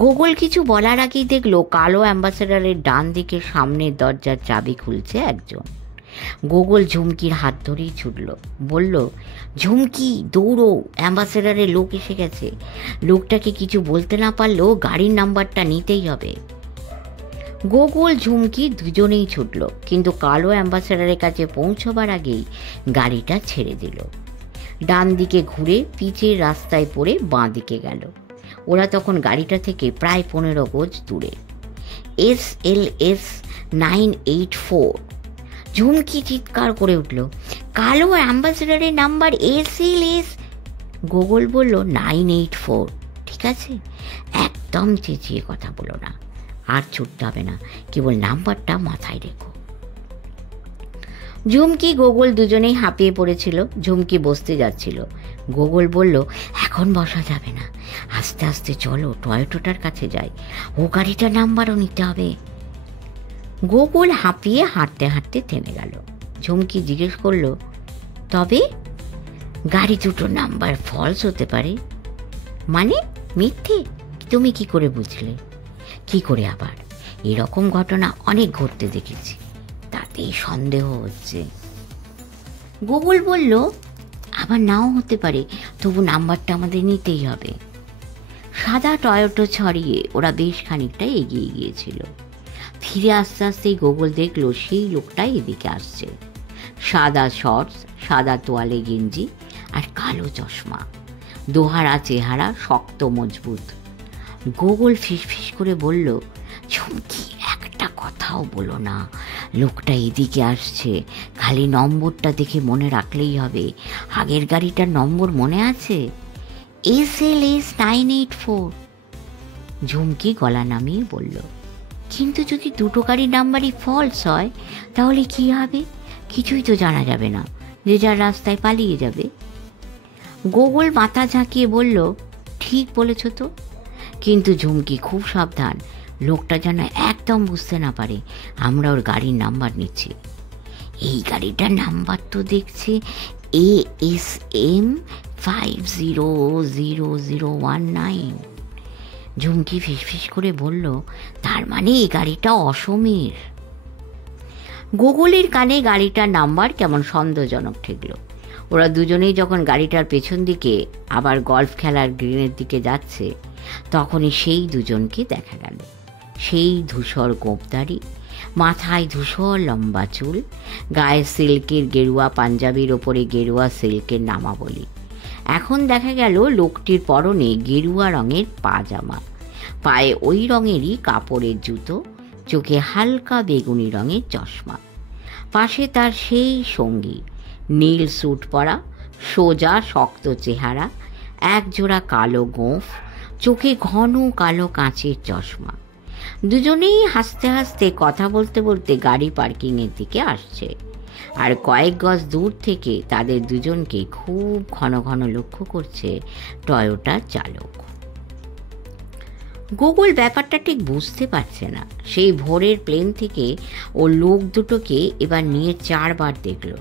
গোগল কিছু বলার আগেই দেখলো কালো অ্যাম্বাসেডারের ডান দিকে সামনের দরজার চাবি খুলছে একজন। গোগল ঝুমকির হাত ধরেই ছুটল, বলল, ঝুমকি দৌড়ো, অ্যাম্বাসেডারের লোক এসে গেছে। লোকটাকে কিছু বলতে না পারলেও গাড়ির নাম্বারটা নিতেই হবে। গোগল ঝুমকি দুজনেই ছুটল, কিন্তু কালো অ্যাম্বাসেডারের কাছে পৌঁছবার আগেই গাড়িটা ছেড়ে দিল। ডান দিকে ঘুরে পিচের রাস্তায় পড়ে বাঁ দিকে গেল। ওরা তখন গাড়িটা থেকে প্রায় 15 গজ দূরে। SLS 984। ঝুমকি চিৎকার করে উঠল, কালো অ্যাম্বাসেডারের নাম্বার SLS। গোগল বলল, 984। ঠিক আছে, একদম চেঁচিয়ে কথা বলো না, আর ছুটতে হবে না, কেবল নাম্বারটা মাথায় রেখো। ঝুমকি গোগল দুজনেই হাঁপিয়ে পড়েছিল। ঝুমকি বসতে যাচ্ছিল। গোগল বলল, এখন বসা যাবে না, আস্তে আস্তে চলো, টয়োটার কাছে যাই, ও গাড়িটার নাম্বারও নিতে হবে। গোগল হাঁপিয়ে হাঁটতে হাঁটতে থেমে গেল। ঝুমকি জিজ্ঞেস করলো, তবে? গাড়ি দুটোর নাম্বার ফলস হতে পারে। মানে মিথ্যে? তুমি কি করে বুঝলে? কি করে আবার? এরকম ঘটনা অনেক ঘটতে দেখেছি, তাতেই সন্দেহ হচ্ছে। গোগল বলল, আবার নাও হতে পারে, তবু নাম্বারটা আমাদের নিতেই হবে। সাদা টয়োটা ছড়িয়ে ওরা বেশ খানিকটা এগিয়ে গিয়েছিল। ফিরে আস্তে আস্তেই গোগল দেখলো সেই লোকটাই এদিকে আসছে। সাদা শর্টস, সাদা তোয়ালে গেঞ্জি আর কালো চশমা, দোহারা চেহারা, শক্ত মজবুত। গোগল ফিসফিস করে বলল, ঝুমকি একটা কথাও বলো না, লোকটা এদিকে আসছে, খালি নম্বরটা দেখে মনে রাখলেই হবে। আগের গাড়িটার নম্বর মনে আছে? SLS 984। ঝুমকি গলা নামিয়ে বলল, কিন্তু যদি দুটো গাড়ির নাম্বারই ফলস হয় তাহলে কি হবে? কিছুই তো জানা যাবে না, যে যার রাস্তায় পালিয়ে যাবে। গোগল মাথা ঝাঁকিয়ে বলল, ঠিক বলেছ তো, কিন্তু ঝুমকি খুব সাবধান, লোকটা যেন একদম বুঝতে না পারে আমরা ওর গাড়ির নাম্বার নিচ্ছি। এই গাড়িটার নাম্বার তো দেখছি ASM 500019। ঝুমকি ফিসফিস করে বলল, তার মানে এই গাড়িটা অসমের। গোগলের কানে গাড়িটার নাম্বার কেমন সন্দেহজনক ঠেকল। ওরা দুজনেই যখন গাড়িটার পেছন দিকে আবার গল্ফ খেলার গ্রিনের দিকে যাচ্ছে, তখনই সেই দুজনকে দেখা গেল। সেই ধূসর গোঁপদাড়ি, মাথায় ধূসর লম্বা চুল, গায়ে সিল্কের গেরুয়া পাঞ্জাবির ওপরে গেরুয়া সিল্কের নামাবলী। এখন দেখা গেল লোকটির পরনে গেরুয়া রঙের পাজামা, পায়ে ওই রঙেরই কাপড়ের জুতো, চোখে হালকা বেগুনি রঙের চশমা। পাশে তার সেই সঙ্গী, নীল স্যুট পরা, সোজা শক্ত চেহারা, একজোড়া কালো গোঁফ, চোখে ঘন কালো কাঁচের চশমা। দুজনেই হাসতে হাসতে কথা বলতে বলতে গাড়ি পার্কিংয়ের দিকে আসছে। আর কয়েক গজ দূর থেকে তাদের দুজনকে খুব ঘন ঘন লক্ষ্য করছে টয়োটার চালক। গোগল ব্যাপারটা ঠিক বুঝতে পারছে না। সেই ভোরের প্লেন থেকে ও লোক দুটোকে এবার নিয়ে 4 বার দেখল।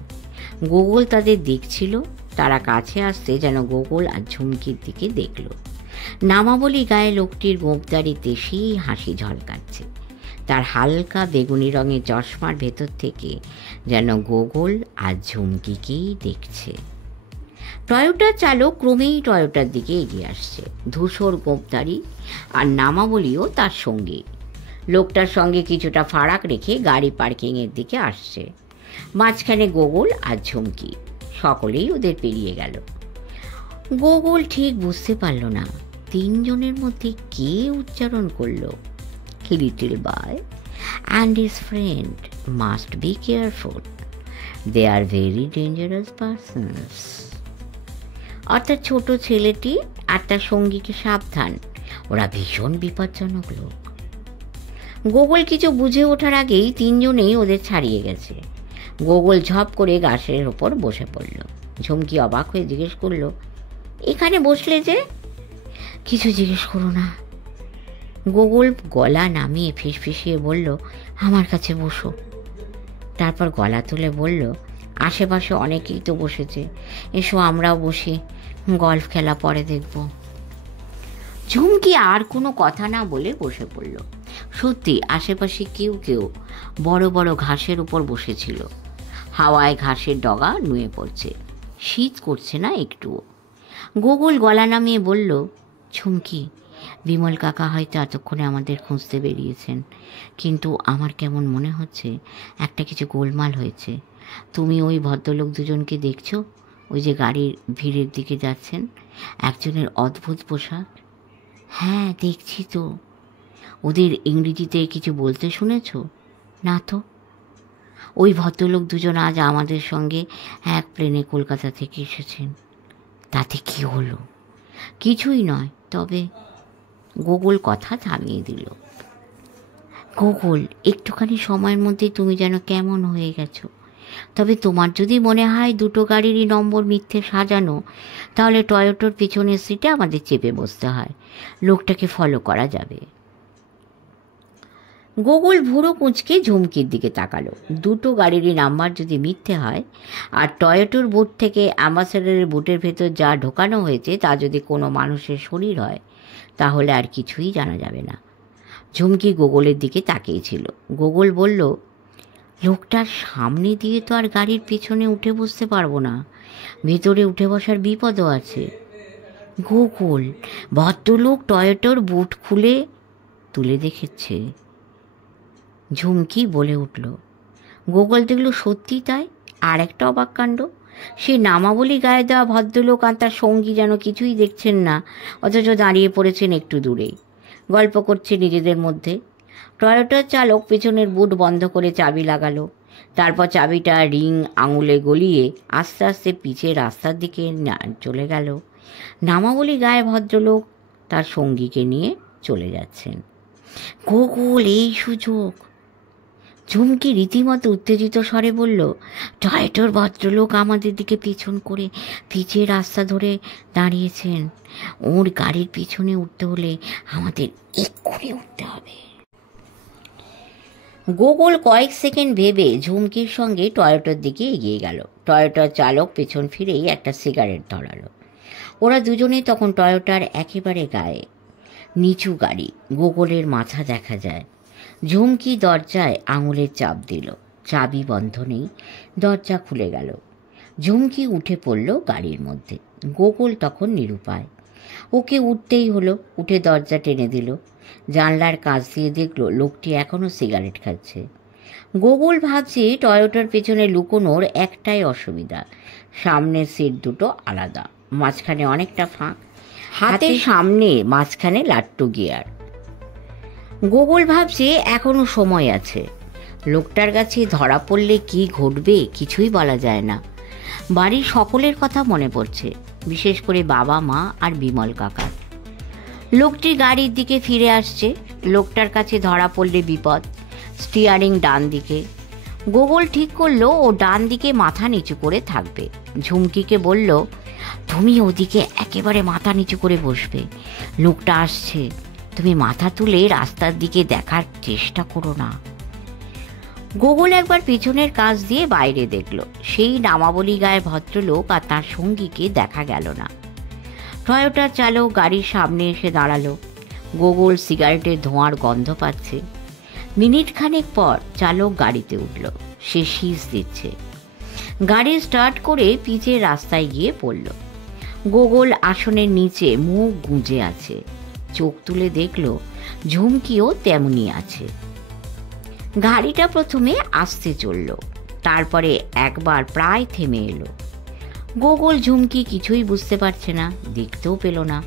গোগল তাদের দেখছিল, তারা কাছে আসতে যেন গোগল আর ঝুমকির দিকে দেখল। নামাবলী গায়ে লোকটির গোঁপদাড়িতে সেই হাসি ঝলকাচ্ছে, তার হালকা বেগুনি রঙের চশমার ভেতর থেকে যেন গোগল আর ঝুমকিকেই দেখছে। টয়োটার চালক ক্রমেই টয়োটার দিকে এগিয়ে আসছে, ধূসর গোঁপদাড়ি আর নামাবলীও তার সঙ্গে। লোকটার সঙ্গে কিছুটা ফারাক রেখে গাড়ি পার্কিংয়ের দিকে আসছে। মাঝখানে গোগল আর ঝুমকি, সকলেই ওদের পেরিয়ে গেল। গোগল ঠিক বুঝতে পারল না তিনজনের মধ্যে কে উচ্চারণ করলো, little boy and his friend must be careful, they are very dangerous persons। অর্থাৎ ছোট ছেলেটি আর তার সঙ্গীকে সাবধান, ওরা ভীষণ বিপজ্জনক লোক। গোগল কিছু বুঝে ওঠার আগেই তিনজনেই ওদের ছাড়িয়ে গেছে। গোগল ঝপ করে ঘাসের ওপর বসে পড়ল। ঝুমকি অবাক হয়ে জিজ্ঞেস করলো, এখানে বসলে যে? কিছু জিজ্ঞেস করো না। গোগল গলা নামিয়ে ফিসফিসিয়ে বলল, আমার কাছে বসো। তারপর গলা তুলে বলল, আশেপাশে অনেকেই তো বসেছে, এসো আমরাও বসি, গল্ফ খেলা পরে দেখব। ঝুমকি আর কোনো কথা না বলে বসে পড়ল। সত্যি আশেপাশে কেউ কেউ বড় বড় ঘাসের উপর বসেছিল। হাওয়ায় ঘাসের ডগা নুয়ে পড়ছে, শীত করছে না একটুও। গোগল গলা নামিয়ে বলল, ঝুমকি, বিমল কাকা হয়তো এতক্ষণে আমাদের খুঁজতে বেরিয়েছেন, কিন্তু আমার কেমন মনে হচ্ছে একটা কিছু গোলমাল হয়েছে। তুমি ওই ভদ্রলোক দুজনকে দেখছো, ওই যে গাড়ির ভিড়ের দিকে যাচ্ছেন, একজনের অদ্ভুত পোশাক। হ্যাঁ দেখছি তো। ওদের ইংরেজিতে কিছু বলতে শুনেছ? না তো। ওই ভদ্রলোক দুজন আজ আমাদের সঙ্গে এক প্লেনে কলকাতা থেকে এসেছেন। তাতে কি হলো? কিছুই নয়, তবে। গোগল কথা থামিয়ে দিল। গোগল, একটুখানি সময়ের মধ্যে তুমি যেন কেমন হয়ে গেছো। তবে তোমার যদি মনে হয় দুটো গাড়িরই নম্বর মিথ্যে সাজানো, তাহলে টয়োটার পিছনের সিটে আমাদের চেপে বসতে হয়, লোকটাকে ফলো করা যাবে। গোগল ভুরু কুঁচকে ঝুমকির দিকে তাকালো। দুটো গাড়িরই নাম্বার যদি মিথ্যে হয়, আর টয়োটার বুট থেকে অ্যাম্বাসেডারের বুটের ভেতর যা ঢোকানো হয়েছে তা যদি কোনো মানুষের শরীর হয়, তাহলে আর কিছুই জানা যাবে না। ঝুমকি গোগলের দিকে তাকিয়েছিল। গোগল বলল, লোকটার সামনে দিয়ে তো আর গাড়ির পেছনে উঠে বসতে পারবো না, ভেতরে উঠে বসার বিপদও আছে। গোগল, ভদ্রলোক টয়োটার বুট খুলে তুলে দেখেছে। ঝুমকি বলে উঠল। গোগল দেখল সত্যি তাই। আর একটা অবাক কাণ্ড, সে নামাবলী গায়ে দেওয়া ভদ্রলোক আর তার সঙ্গী যেন কিছুই দেখছেন না, অথচ দাঁড়িয়ে পড়েছেন একটু দূরেই, গল্প করছে নিজেদের মধ্যে। টয়োটার চালক পেছনের বুট বন্ধ করে চাবি লাগালো, তারপর চাবিটা রিং আঙুলে গলিয়ে আস্তে আস্তে পিছের রাস্তার দিকে চলে গেল। নামাবলী গায়ে ভদ্রলোক তার সঙ্গীকে নিয়ে চলে যাচ্ছেন। গোগল, এই সুযোগ। ঝুমকি রীতিমতো উত্তেজিত স্বরে বলল, টয়োটার ভদ্রলোক আমাদের দিকে পিছন করে পিছের রাস্তা ধরে দাঁড়িয়েছেন। ওর গাড়ির পিছনে উঠতে হলে আমাদের এক্ষুনি উঠতে হবে। গোগল কয়েক সেকেন্ড ভেবে ঝুমকির সঙ্গে টয়োটার দিকে এগিয়ে গেল। টয়োটার চালক পেছন ফিরেই একটা সিগারেট ধরালো। ওরা দুজনেই তখন টয়োটার একেবারে গায়ে। নিচু গাড়ি, গোগলের মাথা দেখা যায়। ঝুমকি দরজায় আঙুলের চাপ দিল, চাবি বন্ধ নেই, দরজা খুলে গেল। ঝুমকি উঠে পড়ল গাড়ির মধ্যে। গোগল তখন নিরুপায়। ওকে উঠতেই হলো। উঠে দরজা টেনে দিল। জানলার কাছ দিয়ে দেখল লোকটি এখনও সিগারেট খাচ্ছে। গোগল ভাবছে টয়োটার পেছনে লুকোনোর একটাই অসুবিধা, সামনের সিট দুটো আলাদা, মাঝখানে অনেকটা ফাঁক, হাতের সামনে মাঝখানে লাট্টু গিয়ার। গোগল ভাবছে এখনো সময় আছে। লোকটার কাছে ধরা পড়লে কি ঘটবে কিছুই বলা যায় না। বাড়ির সকলের কথা মনে পড়ছে, বিশেষ করে বাবা মা আর বিমল কাকার। লোকটি গাড়ির দিকে ফিরে আসছে। লোকটার কাছে ধরা পড়লে বিপদ। স্টিয়ারিং ডান দিকে। গোগল ঠিক করলো ও ডান দিকে মাথা নিচু করে থাকবে। ঝুমকিকে বলল, তুমি ওদিকে একেবারে মাথা নিচু করে বসবে, লোকটা আসছে, তুমি মাথা তুলে রাস্তার দিকে দেখার চেষ্টা করো না। গোগল একবার পিছনের কাছ দিয়ে বাইরে দেখল। সেই নামাবলী গায়ে ভদ্রলোক আর তার সঙ্গীকে দেখা গেল না। টয়োটার চালক গাড়ির সামনে এসে দাঁড়ালো। গোগল সিগারেটের ধোঁয়ার গন্ধ পাচ্ছে। মিনিট খানেক পর চালক গাড়িতে উঠল। সে শীষ দিচ্ছে। গাড়ি স্টার্ট করে পিচের রাস্তায় গিয়ে পড়ল। গোগল আসনের নিচে মুখ গুঁজে আছে। চোখ তুলে দেখল ঝুমকিও তেমনি আছে। গাড়িটা প্রথমে আস্তে চলল, তারপরে একবার প্রায় থেমে এলো। গোগল ঝুমকি কিছুই বুঝতে পারছে না, দেখতেও পেল না।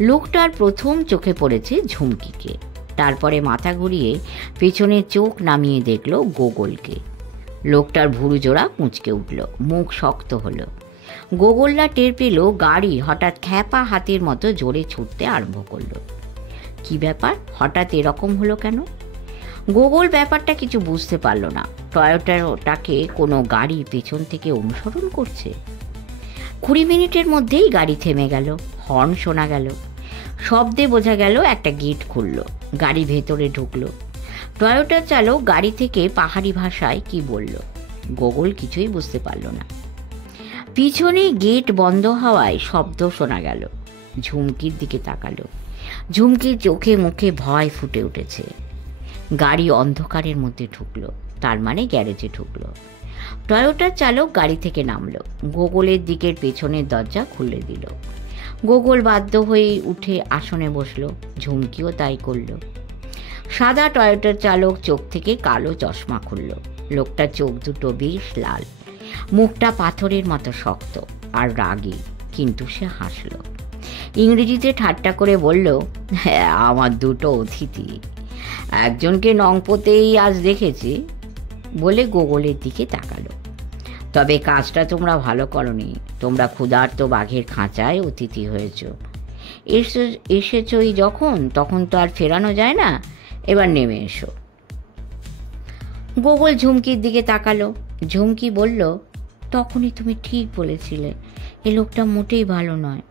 লোকটার প্রথম চোখে পড়েছে ঝুমকিকে, তারপরে মাথা ঘুরিয়ে পেছনে চোখ নামিয়ে দেখল গোগলকে। লোকটার ভুরু জোড়া কুঁচকে উঠল, মুখ শক্ত হলো। গোগলরা টের পেল গাড়ি হঠাৎ খ্যাপা হাতের মতো জোরে ছুটতে আরম্ভ করলো। কি ব্যাপার, হঠাৎ এরকম হলো কেন? গোগল ব্যাপারটা কিছু বুঝতে পারল না। টয়োটাটাকে কোনো গাড়ি পেছন থেকে অনুসরণ করছে। 20 মিনিটের মধ্যেই গাড়ি থেমে গেল। হর্ন শোনা গেল। শব্দে বোঝা গেল একটা গেট খুলল। গাড়ি ভেতরে ঢুকলো। টয়োটার চালক গাড়ি থেকে পাহাড়ি ভাষায় কি বলল। গোগল কিছুই বুঝতে পারল না। পিছনে গেট বন্ধ হওয়ায় শব্দ শোনা গেল। ঝুমকির দিকে তাকালো। ঝুমকির চোখে মুখে ভয় ফুটে উঠেছে। গাড়ি অন্ধকারের মধ্যে ঢুকলো, তার মানে গ্যারেজে ঢুকলো। টয়োটার চালক গাড়ি থেকে নামলো। গোগলের দিকের পেছনের দরজা খুলে দিল। গোগল বাধ্য হয়ে উঠে আসনে বসলো। ঝুমকিও তাই করল। সাদা টয়োটার চালক চোখ থেকে কালো চশমা খুলল। লোকটার চোখ দুটো বেশ লাল, মুখটা পাথরের মতো শক্ত আর রাগী, কিন্তু সে হাসল। ইংরেজিতে ঠাট্টা করে বলল, হ্যাঁ, আমার দুটো অতিথি, একজনকে নংপোতেই আজ দেখেছি, বলে গোগলের দিকে তাকালো। তবে কাজটা তোমরা ভালো করনি। তোমরা ক্ষুধার্ত বাঘের খাঁচায় অতিথি হয়েছ। এসেছই যখন, তখন তো আর ফেরানো যায় না। এবার নেমে এসো। গোগল ঝুমকির দিকে তাকালো। ঝুমকি বলল, তখনই তুমি ঠিক বলেছিলে, এ লোকটা মোটেই ভালো নয়।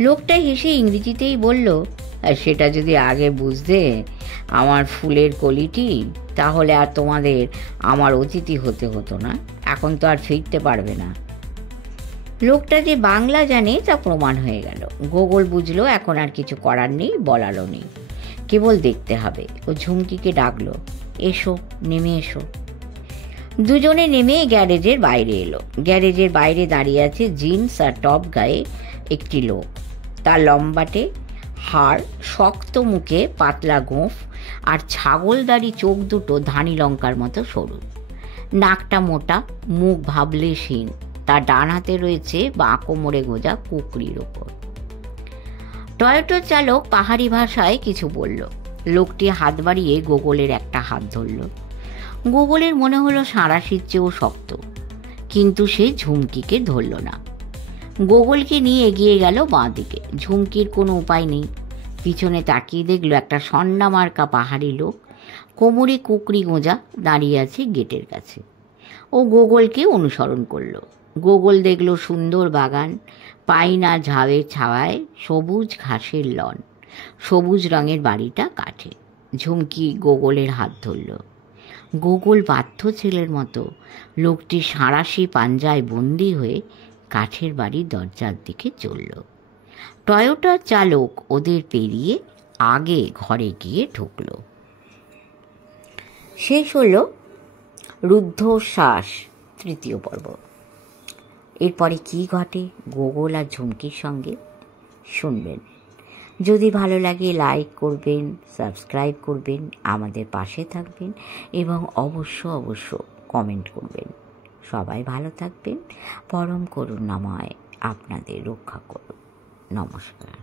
লোকটা হেসে ইংরেজিতেই বলল, সেটা যদি আগে বুঝতে আমার ফুলের কলিটি, তাহলে আর তোমাদের আমার অতিথি হতে হতো না। এখন তো আর ফিরতে পারবে না। লোকটা যে বাংলা জানে তা প্রমাণ হয়ে গেল। গোগল বুঝলো এখন আর কিছু করার নেই, বলারও নেই, কেবল দেখতে হবে। ও ঝুমকিকে ডাকলো, এসো, নেমে এসো। দুজনে নেমে গ্যারেজের বাইরে এলো। গ্যারেজের বাইরে দাঁড়িয়ে আছে জিন্স আর টপ গায়ে একটি লোক। তার লম্বাটে হাড়, শক্ত মুখে পাতলা গোঁফ আর ছাগলদারি চোখ দুটো ধানি লঙ্কার মতো সরু। নাকটা মোটা, মুখ ভাবলেশহীন। তার ডান হাতে রয়েছে বাঁ কোমরে গোজা কুকরির ওপর। টয়োটার চালক পাহাড়ি ভাষায় কিছু বলল। লোকটি হাত বাড়িয়ে গোগলের একটা হাত ধরল। গোগলের মনে হলো সাঁড়াশির চেয়েও শক্ত, কিন্তু সে ঝুমকিকে ধরল না। গোগলকে নিয়ে এগিয়ে গেল বাঁ দিকে। ঝুমকির কোনো উপায় নেই। পিছনে তাকিয়ে দেখল একটা সন্না মার্কা পাহাড়ি লোক, কোমরে কুকরি গোঁজা, দাঁড়িয়ে আছে গেটের কাছে। ও গোগলকে অনুসরণ করলো। গোগল দেখল সুন্দর বাগান, পাইন আর ঝাউয়ের ছাওয়ায় সবুজ ঘাসের লন, সবুজ রঙের বাড়িটা কাঠে। ঝুমকি গোগলের হাত ধরল। গোগল বাধ্য ছেলের মতো লোকটি সাঁড়াশি পাঞ্জায় বন্দি হয়ে কাঠের বাড়ির দরজার দিকে চলল। টয়োটার চালক ওদের পেরিয়ে আগে ঘরে গিয়ে ঢুকল। শেষ হলো রুদ্ধশ্বাস 3য় পর্ব। এরপরে কি ঘটে গোগল আর ঝুমকির সঙ্গে শুনবেন। যদি ভালো লাগে লাইক করবেন, সাবস্ক্রাইব করবেন, আমাদের পাশে থাকবেন এবং অবশ্য কমেন্ট করবেন। সবাই ভালো থাকবেন। পরম করুণাময় আপনাদের রক্ষা করুন। নমস্কার।